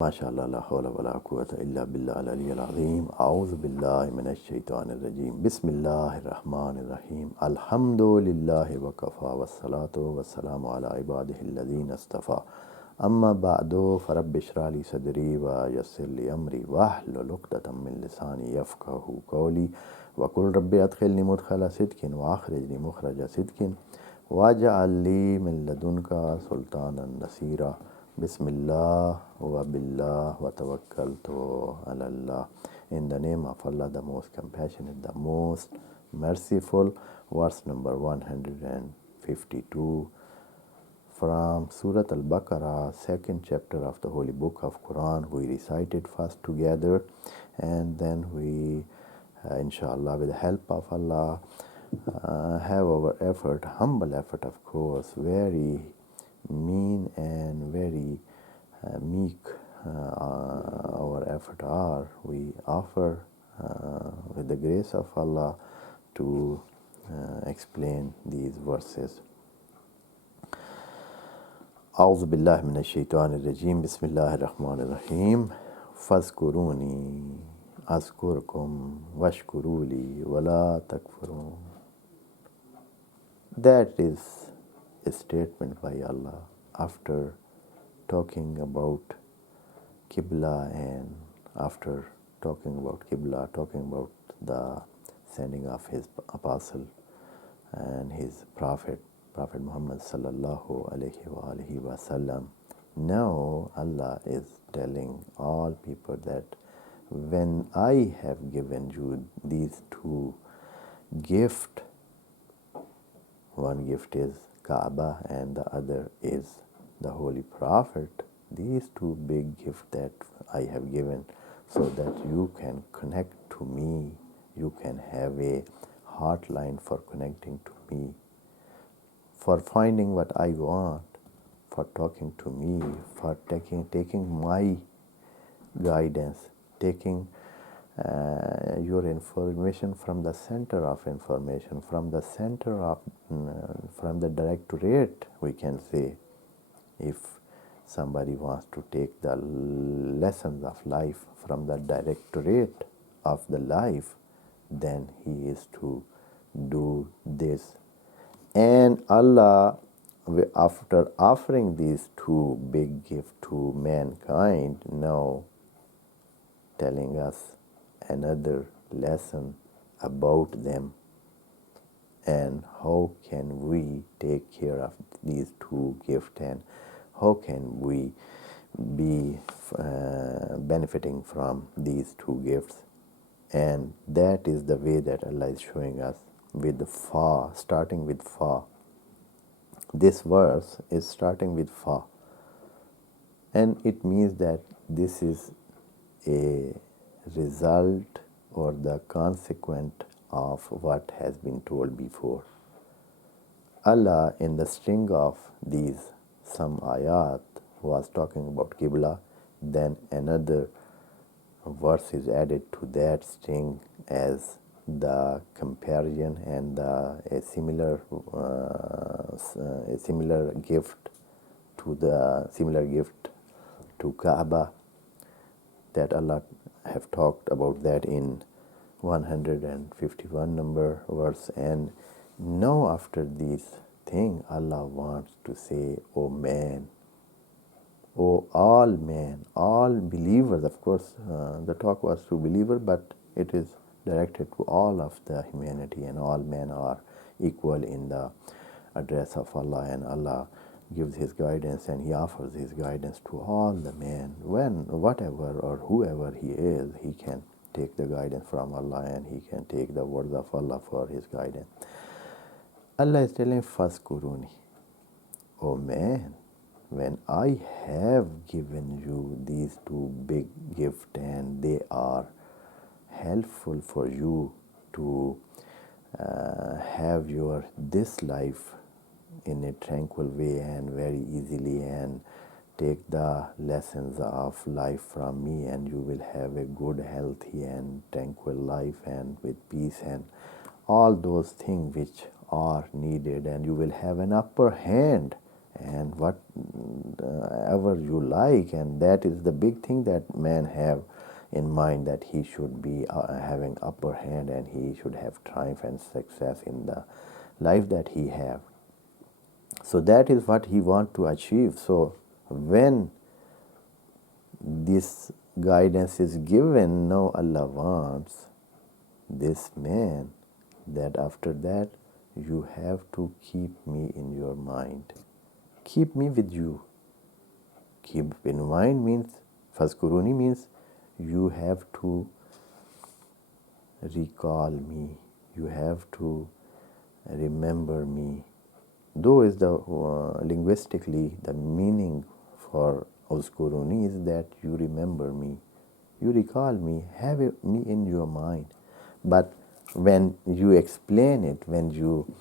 MashaAllah, la hawla wa la quwwata illa billah al-aliyyil azim. A'udhu billahi minash shaitanir rajim. Bismillahir rahmanir rahim. Alhamdulillahi wa kafa wa salatu wa salamu ala ibadihi alladhina istafa. Amma ba'du farabbi shrah li sadri wa yassir li amri wahlul 'uqdatam min lisani yafqahu qawli wa qul rabbi adkhilni mudkhala sidqin wa akhrijni mukhraja sidqin waj'al li min ladunka sultanan nasira. Bismillah wa billah wa tawakkaltu ala Allah. In the name of Allah, the most compassionate, the most merciful. Verse number 152 from Surah Al-Baqarah, second chapter of the Holy Book of Quran. We recited first together, and then we, inshallah, with the help of Allah, have our effort, humble effort, of course, very mean and very meek our effort are. We offer with the grace of Allah to explain these verses. أعوذ بالله من الشيطان الرجيم بسم الله الرحمن الرحيم فاذكروني أذكركم واشكروا لي ولا تكفرون. That is a statement by Allah after talking about Qibla, and after talking about Qibla, talking about the sending of his apostle and his Prophet Muhammad sallallahu alaihi wasallam. Now Allah is telling all people that when I have given you these two gifts, one gift is Kaaba and the other is the Holy Prophet, these two big gifts that I have given so that you can connect to me, you can have a hotline for connecting to me, for finding what I want, for talking to me, for taking my guidance, taking your information from the center of information, from the center of, from the directorate, we can say. If somebody wants to take the lessons of life from the directorate of the life, then he is to do this. And Allah, after offering these two big gifts to mankind, now telling us another lesson about them and how can we take care of these two gifts and how can we be benefiting from these two gifts. And that is the way that Allah is showing us with the Fa, starting with Fa. This verse is starting with Fa, and it means that this is a result or the consequent of what has been told before. Allah, in the string of these some ayat, was talking about Qibla, then another verse is added to that string as the comparison and a similar gift to Kaaba, that Allah have talked about that in 151 number verse. And now after this thing, Allah wants to say, "O man, O all men, all believers." Of course, the talk was to believer, but it is directed to all of the humanity, and all men are equal in the address of Allah, and Allah gives his guidance and he offers his guidance to all the men. When whatever or whoever he is, he can take the guidance from Allah and he can take the words of Allah for his guidance. Allah is telling, "Faskuruni, O man, when I have given you these two big gifts and they are helpful for you to have your this life in a tranquil way and very easily, and take the lessons of life from me, and you will have a good, healthy and tranquil life and with peace and all those things which are needed, and you will have an upper hand and whatever you like, and that is the big thing that man have in mind, that he should be having upper hand and he should have triumph and success in the life that he have. So that is what he want to achieve. So when this guidance is given, now Allah wants this man that after that you have to keep me in your mind. Keep me with you. Keep in mind means, Fazkuruni means you have to recall me. You have to remember me. Though is the linguistically the meaning for Uzkuruni is that you remember me, you recall me, have me in your mind. But when you explain it, when you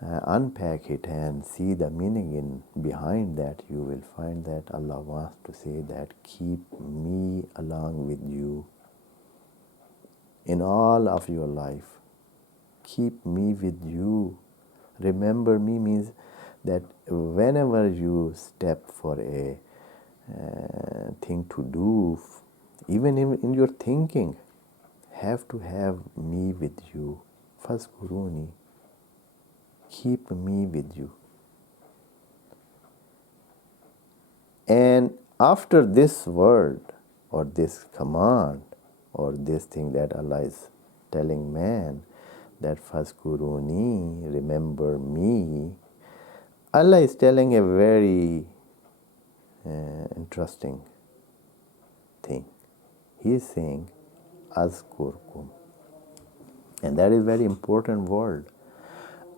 unpack it and see the meaning in behind that, you will find that Allah wants to say that keep me along with you in all of your life. Keep me with you. Remember me means that whenever you step for a thing to do, even in your thinking, have to have me with you. Fazkuruni. Keep me with you. And after this word or this command or this thing that Allah is telling man, that Fazkuruni, remember me, Allah is telling a very interesting thing. He is saying Azkurkum, and that is very important word.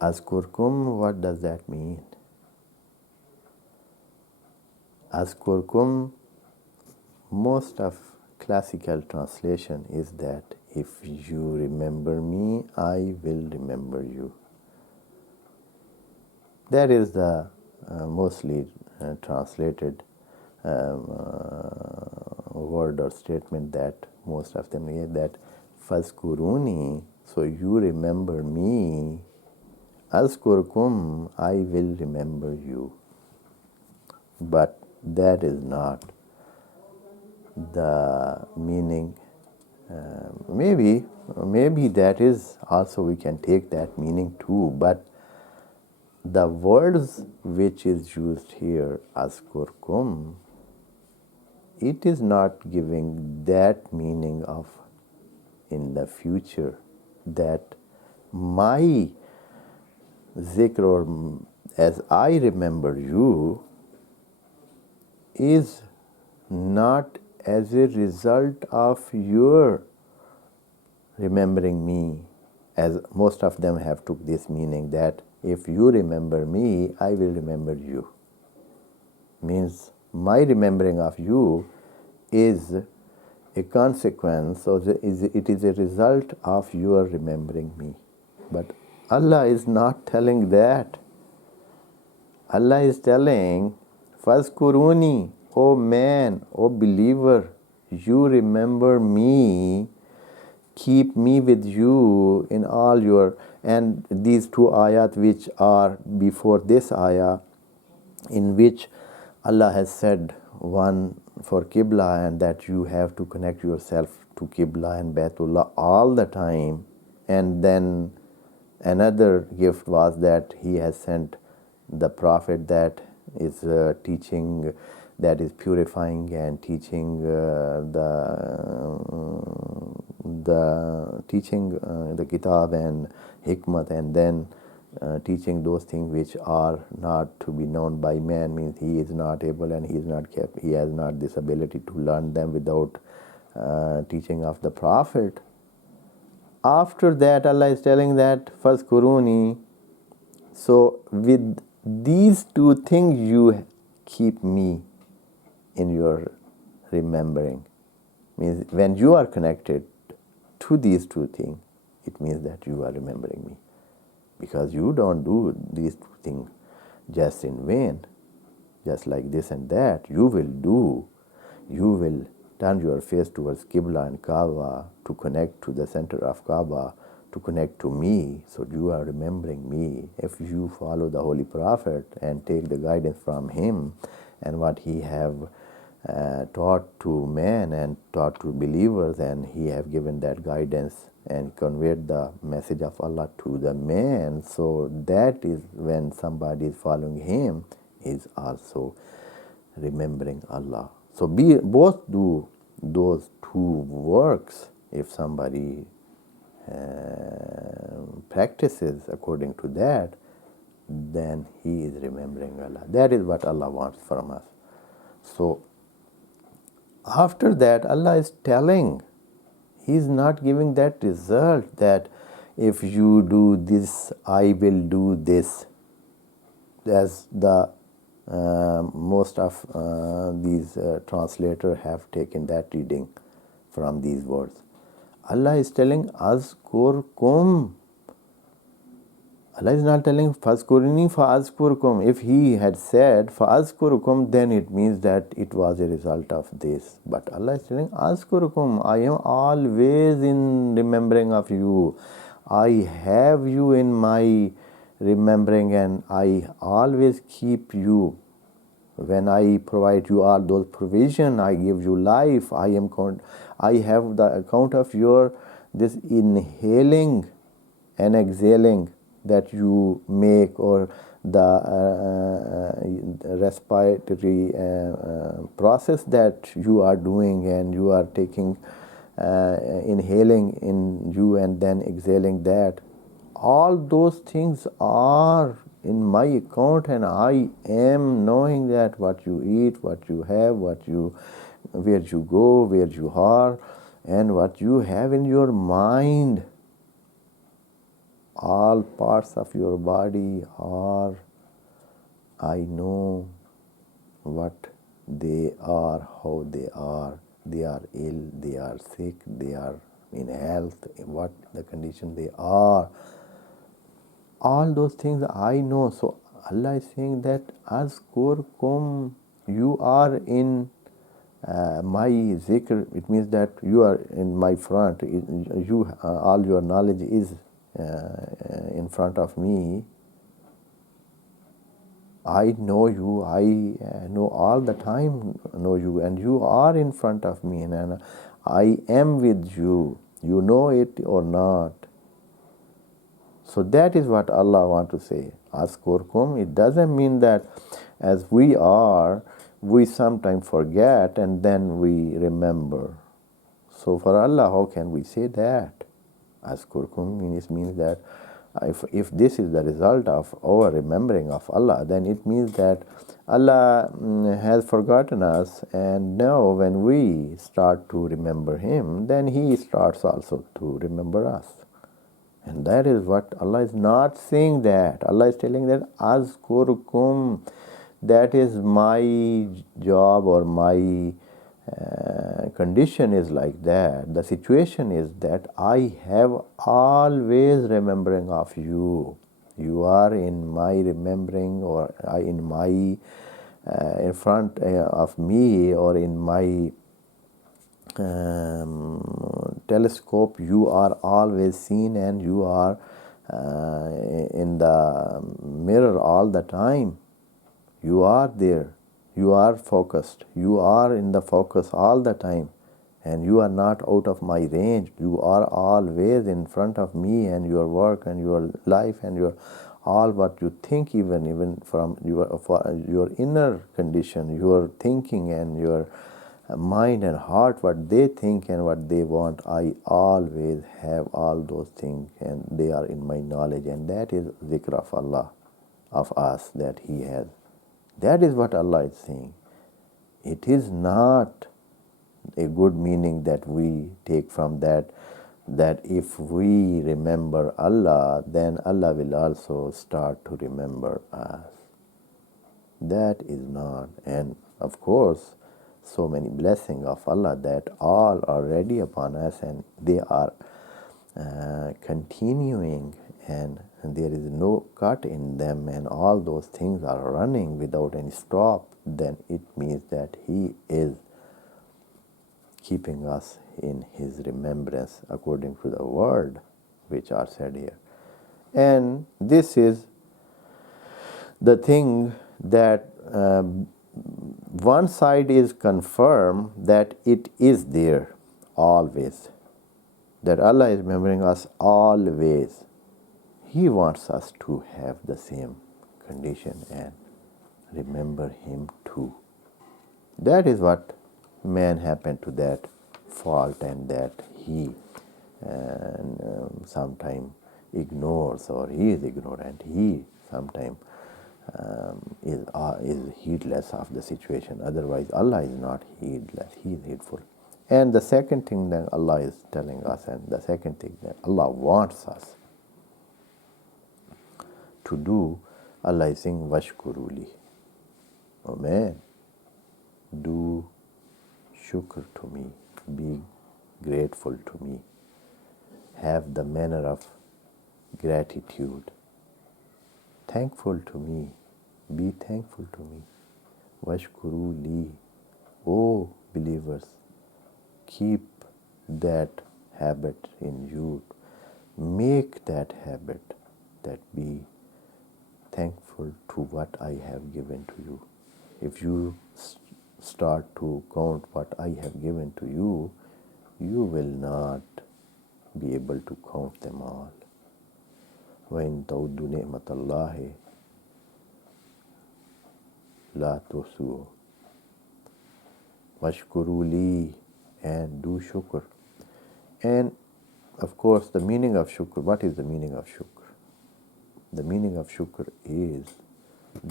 Azkurkum, what does that mean? Azkurkum, most of classical translation is that if you remember me, I will remember you. That is the mostly translated word or statement that most of them hear, that Fazkuruni, so you remember me, Azkurkum, I will remember you. But that is not the meaning. Maybe that is also, we can take that meaning too, but the words which is used here, Azkurkum, it is not giving that meaning of in the future, that my zikr, or as I remember you, is not as a result of your remembering me, as most of them have took this meaning, that if you remember me, I will remember you. Means my remembering of you is a consequence, or it is a result of your remembering me. But Allah is not telling that. Allah is telling, Fazkuruni, O man, O believer, you remember me, keep me with you in all your, and these two ayat which are before this ayah, in which Allah has said one for Qibla, and that you have to connect yourself to Qibla and Baitullah all the time. And then another gift was that He has sent the Prophet that is teaching, that is purifying and teaching the kitab and hikmat, and then teaching those things which are not to be known by man, means he is not able and he has not this ability to learn them without teaching of the Prophet. After that, Allah is telling that Fazkuruni, so with these two things you keep me in your remembering. Means when you are connected to these two things, it means that you are remembering me. Because you don't do these two things just in vain, just like this and that. You will turn your face towards Qibla and Kaaba to connect to the center of Kaaba, to connect to me, so you are remembering me. If you follow the Holy Prophet and take the guidance from him and what he have taught to men and taught to believers, and he have given that guidance and conveyed the message of Allah to the man, so that is when somebody is following him is also remembering Allah. So both do those two works. If somebody practices according to that, then he is remembering Allah. That is what Allah wants from us. So after that, Allah is telling, he is not giving that result that if you do this, I will do this, as the most of these translators have taken that reading from these words. Allah is telling azkurkum. Allah is not telling fazkurni fazkurkum. If he had said fazkurkum, then it means that it was a result of this. But Allah is telling azkurkum, I am always in remembering of you. I have you in my remembering, and I always keep you. When I provide you all those provision, I give you life, I have the account of your this inhaling and exhaling that you make, or the respiratory process that you are doing, and you are taking inhaling in you and then exhaling that. All those things are in my account, and I am knowing that what you eat, what you have, where you go, where you are, and what you have in your mind. All parts of your body are, I know what they are, how they are. They are ill, they are sick, they are in health, what the condition they are. All those things I know. So Allah is saying that azkurkum, you are in my zikr. It means that you are in my front. All your knowledge is in front of me. I know you. I know all the time. Know you, and you are in front of me, and I am with you. You know it or not. So that is what Allah wants to say. Askurkum. It doesn't mean that as we are, we sometimes forget and then we remember. So for Allah, how can we say that? Askurkum means that if this is the result of our remembering of Allah, then it means that Allah has forgotten us, and now when we start to remember Him, then He starts also to remember us. And that is what Allah is not saying that. Allah is telling that azkurkum, that is my job, or my condition is like that. The situation is that I have always remembering of you. You are in my remembering, or in my in front of me, or in my telescope. You are always seen, and you are in the mirror all the time. You are there. You are focused. You are in the focus all the time, and you are not out of my range. You are always in front of me, and your work and your life and your all what you think, even from your inner condition, your thinking and your mind and heart, what they think and what they want. I always have all those things, and they are in my knowledge, and that is zikr of Allah, of us, that He has. That is what Allah is saying. It is not a good meaning that we take from that if we remember Allah, then Allah will also start to remember us. That is not. And of course, so many blessings of Allah that all are ready upon us, and they are continuing, and there is no cut in them, and all those things are running without any stop. Then it means that He is keeping us in His remembrance according to the word. which are said here. And this is the thing that one side is confirmed that it is there always, that Allah is remembering us always. He wants us to have the same condition and remember Him too. That is what man happened to that fault, and that he sometimes ignores, or he is ignorant. He sometimes is heedless of the situation. Otherwise, Allah is not heedless. He is heedful. And the second thing that Allah is telling us, and the second thing that Allah wants us to do, Allah is saying, Washkuruli. Oh man, do shukr to me, be grateful to me, have the manner of gratitude, thankful to me, be thankful to me. Washkuruli. Oh believers, keep that habit in you. Make that habit, that be thankful to what I have given to you. If you start to count what I have given to you, you will not be able to count them all. وَإِن تَعُدُّوا نِعْمَةَ اللَّهِ لَا تُحْصُوهَا وَاشْكُرُوا لِي, and do shukr. And of course, the meaning of shukr, what is the meaning of shukr? The meaning of shukr is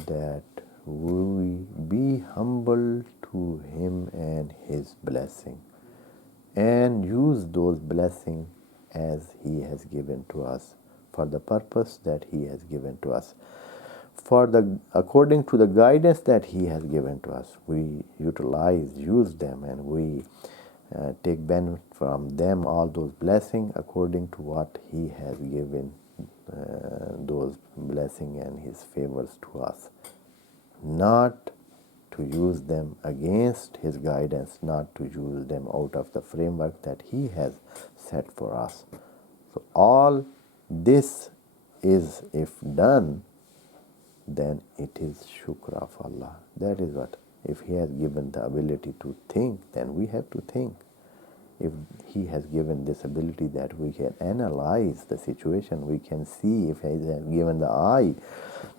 that we be humble to Him and His blessing, and use those blessings as He has given to us, for the purpose that He has given to us, according to the guidance that He has given to us. We use them, and we take benefit from them, all those blessings, according to what He has given those blessings and His favors to us. Not to use them against His guidance, not to use them out of the framework that He has set for us. So all this is, if done, then it is shukr of Allah. That is what, if He has given the ability to think, then we have to think. If He has given this ability that we can analyze the situation, we can see, if He has given the eye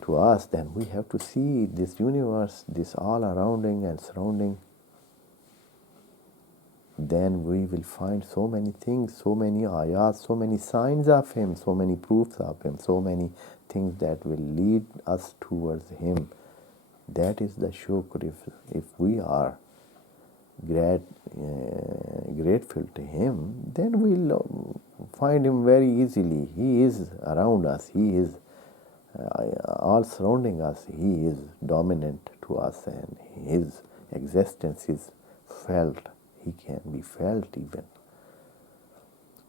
to us, then we have to see this universe, this all surrounding and surrounding. Then we will find so many things, so many ayat, so many signs of Him, so many proofs of Him, so many things that will lead us towards Him. That is the shukr. If we are grateful to Him, then we'll find Him very easily. He is around us. He is all surrounding us. He is dominant to us, and His existence is felt. He can be felt even.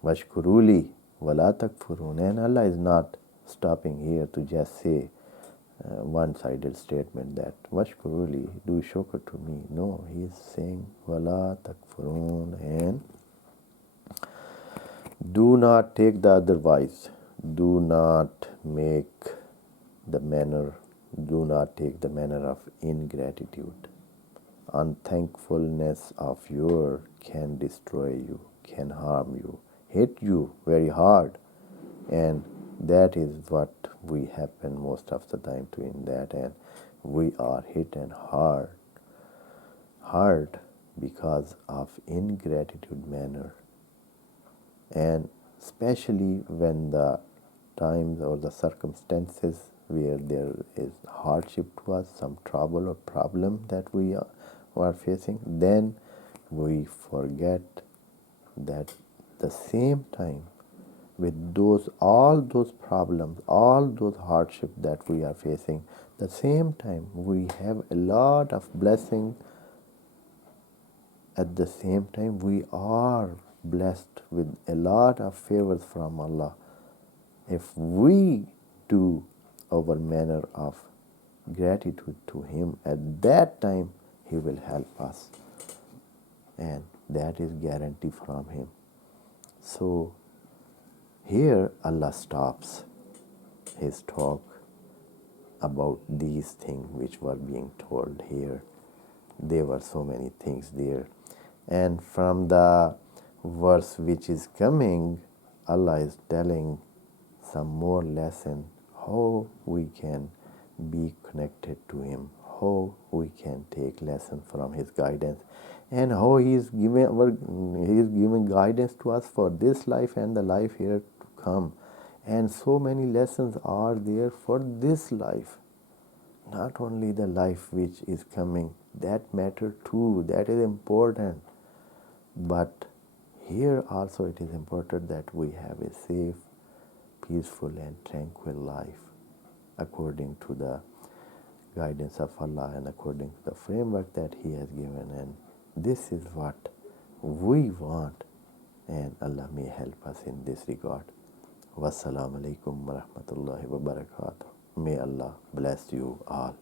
Washkuruli wala takfurun. And Allah is not stopping here to just say one-sided statement that Washkuruli, do shukr to me. No, He is saying wala takfurun, and do not take the otherwise. Do not take the manner of ingratitude. Unthankfulness of your can destroy you, can harm you, hit you very hard, and that is what we happen most of the time to in that, and we are hit and hard because of ingratitude manner, and especially when the times or the circumstances where there is hardship to us, some trouble or problem that we are facing, then we forget that the same time with all those problems, all those hardships that we are facing, the same time we have a lot of blessing. At the same time, we are blessed with a lot of favors from Allah. If we do our manner of gratitude to Him, at that time He will help us, and that is guarantee from Him. So Here Allah stops his talk about these things which were being told here. There were so many things there. And from the verse which is coming, Allah is telling some more lesson how we can be connected to Him, how we can take lesson from His guidance, and how He is giving guidance to us for this life and the life here to come. And so many lessons are there for this life, not only the life which is coming. That matter too, that is important. But here also it is important that we have a safe, peaceful and tranquil life according to the guidance of Allah and according to the framework that He has given. And this is what we want, and Allah may help us in this regard. Wassalamu alaikum wa rahmatullahi wa barakatuh. May Allah bless you all.